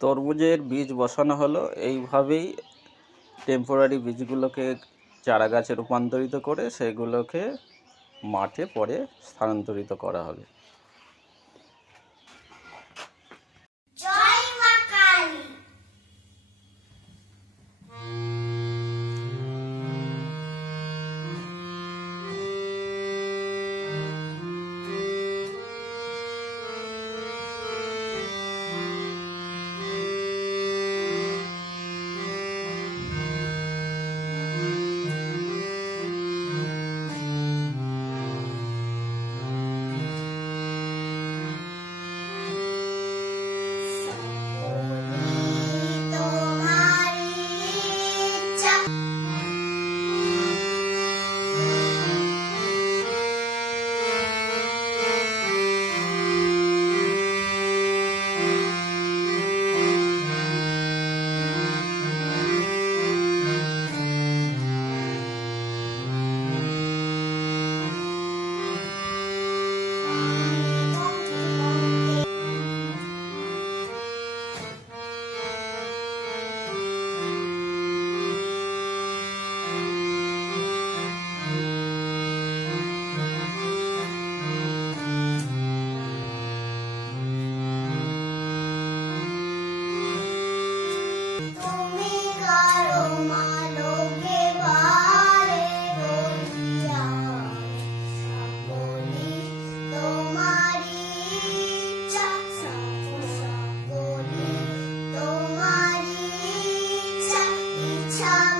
তরমুজের বীজ বসানো হলো। এইভাবেই টেম্পোরারি বীজগুলোকে চারা গাছে রূপান্তরিত করে সেগুলোকে মাঠে পরে স্থানান্তরিত করা হবে Some